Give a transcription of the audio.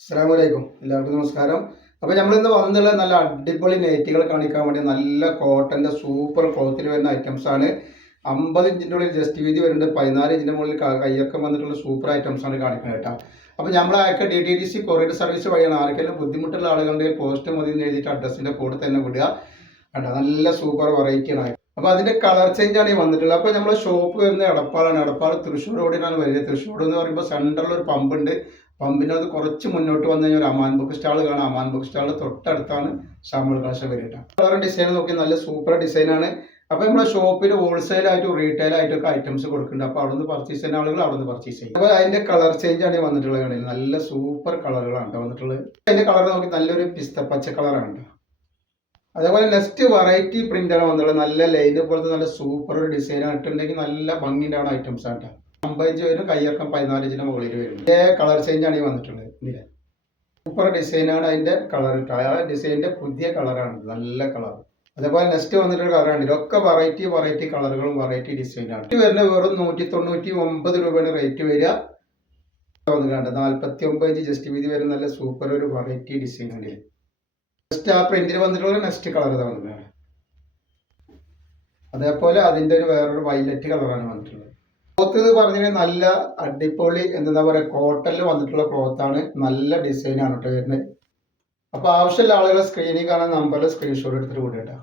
അസ്സലാമലൈക്കും എല്ലാവർക്കും നമസ്കാരം. അപ്പോൾ നമ്മൾ ഇന്ന് വന്നുള്ള നല്ല അടിപൊളി നൈറ്റികൾ കാണിക്കാൻ വേണ്ടി നല്ല കോട്ടൻ്റെ സൂപ്പർ ക്ലോത്തിൽ വരുന്ന ഐറ്റംസ് ആണ്. 50 ഇഞ്ചിൻ്റെ ഉള്ളിൽ ജസ്റ്റ് വീതി വരുന്നുണ്ട്, 14 ഇഞ്ചിൻ്റെ മുകളിൽ കയ്യൊക്കെ വന്നിട്ടുള്ള സൂപ്പർ ഐറ്റംസ് ആണ് കാണിക്കുന്നത് കേട്ടോ. അപ്പോൾ നമ്മൾ അയക്കുക DTDC കൊറിയർ സർവീസ് വഴിയാണ്. ആർക്കെങ്കിലും ബുദ്ധിമുട്ടുള്ള ആളുകളുണ്ടെങ്കിൽ പോസ്റ്റ് മതി എന്ന് എഴുതിയിട്ട് അഡ്രസ്സിൻ്റെ കൂടെ തന്നെ വിടുക കേട്ടോ. നല്ല സൂപ്പർ വെറൈറ്റിയാണ്. അപ്പോൾ അതിൻ്റെ കളർ ചേഞ്ച് ആണ് ഈ വന്നിട്ടുള്ളത്. അപ്പോൾ നമ്മൾ ഷോപ്പ് വരുന്നത് എടപ്പാളാണ്. എടപ്പാൾ തൃശ്ശൂർ റോഡിനാണ് വരുന്നത്. തൃശ്ശൂർ എന്ന് പറയുമ്പോൾ സെൻട്രലൊരു പമ്പുണ്ട്. പമ്പിനത് കുറച്ച് മുന്നോട്ട് വന്നു കഴിഞ്ഞാൽ ഒരു അമാൻ ബുക്ക് സ്റ്റാൾ കാണാം. അമാൻ ബുക്ക് സ്റ്റാൾ തൊട്ടടുത്താണ് ഷാമുൽ കാശ വരിക. കളർ ഡിസൈൻ നോക്കി നല്ല സൂപ്പർ ഡിസൈനാണ്. അപ്പോൾ നമ്മുടെ ഷോപ്പിൽ ഹോൾസെയിലായിട്ടും റീറ്റെയിലായിട്ടൊക്കെ ഐറ്റംസ് കൊടുക്കുന്നുണ്ട്. അപ്പോൾ അവിടെ നിന്ന് പർച്ചേസ് ചെയ്യുന്ന ആളുകൾ അവിടെ നിന്ന് പർച്ചേസ് ചെയ്യും. അപ്പോൾ അതിൻ്റെ കളർ ചേഞ്ച് ആണ് വന്നിട്ടുള്ളത്. കണ്ടില്ല, നല്ല സൂപ്പർ കളറുകളാണ് വന്നിട്ടുള്ളത്. അതിൻ്റെ കളർ നോക്കി നല്ലൊരു പച്ച കളറാണ്. അതേപോലെ നെക്സ്റ്റ് വെറൈറ്റി പ്രിൻ്റാണ് വന്നിട്ടുള്ളത്. നല്ല ലൈന് പോലത്തെ നല്ല സൂപ്പർ ഒരു ഡിസൈനാണ് ഇട്ടുണ്ടെങ്കിൽ നല്ല ഭംഗിയുണ്ടാവുന്ന ഐറ്റംസ് ആണ്. 50 ഇഞ്ച് വരും, കയ്യിറക്കം 14 ഇഞ്ചിന് മുകളിൽ വരും. ഇതിൻ്റെ കളർ ചേഞ്ച് ആണ് വന്നിട്ടുള്ളത്. ഇതിലെ സൂപ്പർ ഡിസൈനാണ് അതിൻ്റെ കളർ. ആ ഡിസൈനിൻ്റെ പുതിയ കളറാണ്, നല്ല കളർ. അതേപോലെ നെക്സ്റ്റ് വന്നിട്ടുള്ള കളറാണ്. ഇതൊക്കെ വെറൈറ്റി കളറുകളും വെറൈറ്റി ഡിസൈനാണ്. ഇത് വരുന്നത് വെറും 199 രൂപയാണ് റേറ്റ് വരിക. വന്നിട്ടുണ്ട് 49 ഇഞ്ച് ജസ്റ്റ് വീതി വരുന്ന നല്ല സൂപ്പർ ഒരു വെറൈറ്റി ഡിസൈനാണ്. നെക്സ്റ്റ് ആ പ്രിന്റിൽ വന്നിട്ടുള്ള നെക്സ്റ്റ് കളർ വന്നിട്ടുണ്ട്. അതേപോലെ അതിൻ്റെ ഒരു വേറൊരു വൈലറ്റ് കളറാണ് വന്നിട്ടുള്ളത്. ക്ലോത്ത് എന്ന് പറഞ്ഞാൽ നല്ല അടിപൊളി എന്താ പറയുക, കോട്ടണിൽ വന്നിട്ടുള്ള ക്ലോത്താണ്. നല്ല ഡിസൈനാണ് കേട്ടോ വരുന്നത്. അപ്പോൾ ആവശ്യമുള്ള ആളുകൾ സ്ക്രീനിൽ കാണാൻ നമ്പറിൽ സ്ക്രീൻഷോട്ട് എടുത്തിട്ട് കൂടി കേട്ടോ.